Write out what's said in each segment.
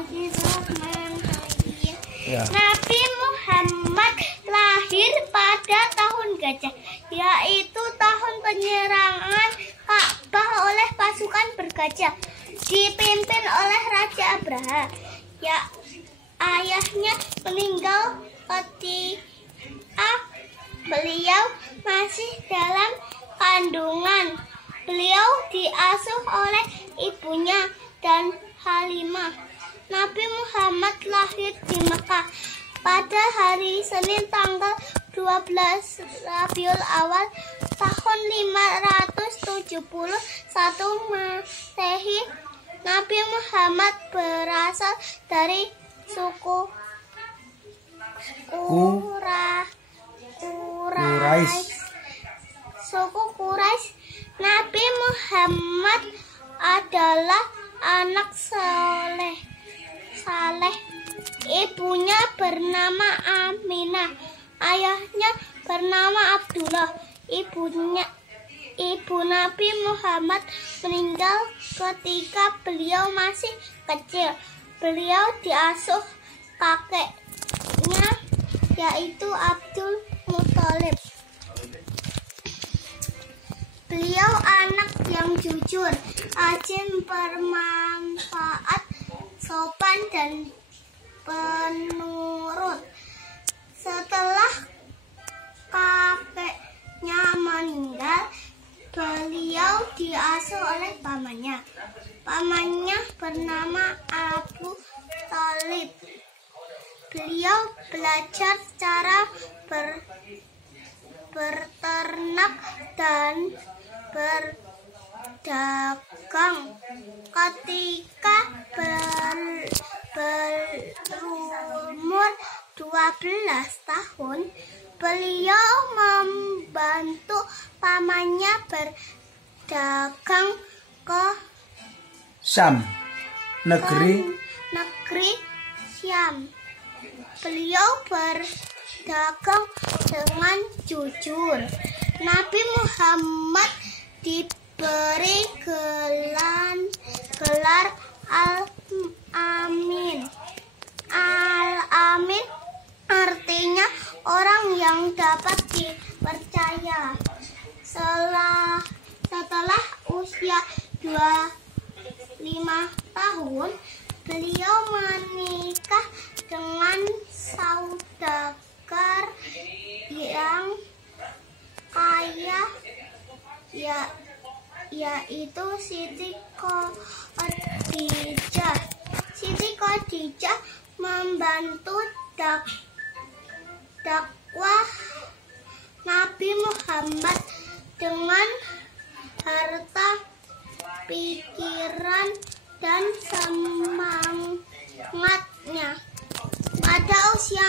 Bismillahirrahmanirrahim. Ya. Nabi Muhammad lahir pada tahun gajah, yaitu tahun penyerangan Ka'bah oleh pasukan bergajah, dipimpin oleh Raja Abraha. Ya, ayahnya meninggal ketika beliau masih dalam kandungan. Beliau diasuh oleh ibunya dan Halimah. Nabi Muhammad lahir di Mekah pada hari Senin tanggal 12 Rabiul Awal tahun 571 Masehi. Nabi Muhammad berasal dari suku Quraisy. Nabi Muhammad adalah anak saleh. Ibunya bernama Aminah, ayahnya bernama Abdullah. Ibu Nabi Muhammad meninggal ketika beliau masih kecil. Beliau diasuh kakeknya, yaitu Abdul Muthalib. Beliau anak yang jujur, rajin, bermanfaat, sopan, dan penurut. Setelah kakeknya meninggal, beliau diasuh oleh pamannya. Pamannya bernama Abu Thalib. Beliau belajar cara berternak dan berdagang. Ketika berumur 12 tahun, beliau membantu pamannya berdagang ke Syam, negeri Syam. Beliau berdagang dengan jujur. Nabi Muhammad diberi gelar Al-Amin. Al-Amin artinya orang yang dapat dipercaya. Setelah usia 25 tahun, beliau menikah dengan saudagar yang kaya, yaitu Siti Khadijah. Siti Khadijah membantu dakwah Nabi Muhammad dengan harta, pikiran, dan semangatnya. Pada usia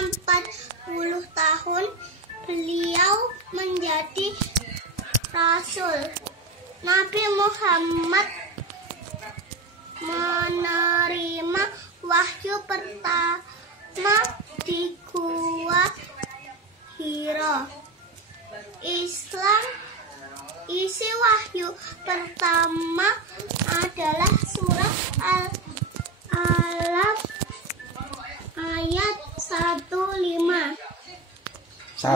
40 tahun, beliau menjadi rasul. Nabi Muhammad menerima wahyu pertama di Gua Hira. Isi wahyu pertama adalah surah Al-Alaq ayat 1-5. 1-5.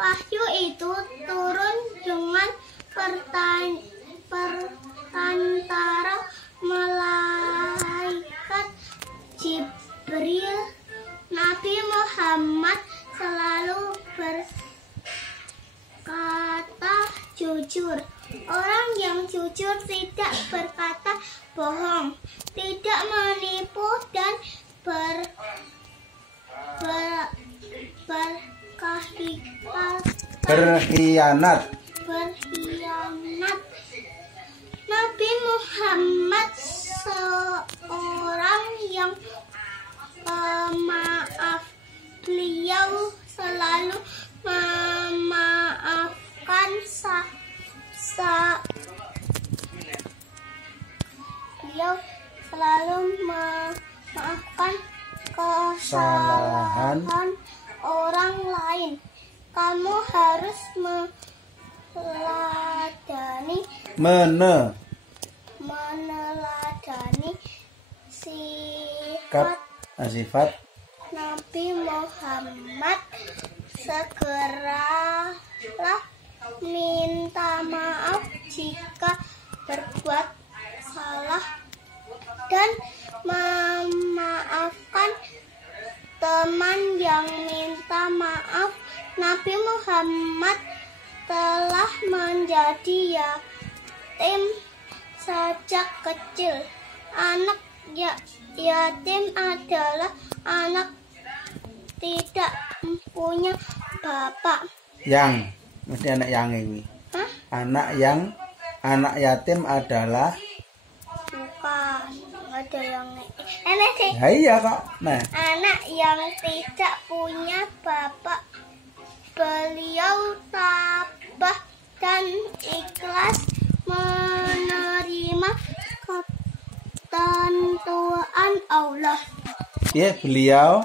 Wahyu itu turun dengan perantara malaikat Jibril. Nabi Muhammad selalu berkata jujur. Orang yang jujur tidak berkata bohong, tidak menipu, dan berkhianat. Nabi Muhammad seorang yang pemaaf. Beliau selalu memaafkan kesalahan orang lain. Kamu harus meneladani meneladani sifat Nabi Muhammad, segeralah minta maaf jika berbuat salah dan memaafkan teman yang minta maaf. Nabi Muhammad telah menjadi yatim sejak kecil. Anak yatim adalah anak tidak punya bapak. Yang mesti anak yang ini. Hah? Anak yatim adalah Bukan, nggak ada yang ini sih. ya iya kok. Nah, Anak yang tidak punya bapak. Beliau tabah dan ikhlas menerima ketentuan Allah. ya beliau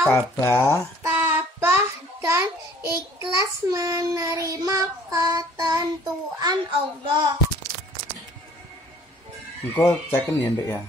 Tabah tabah dan ikhlas menerima ketentuan Allah. engko ceken ya Mbak ya.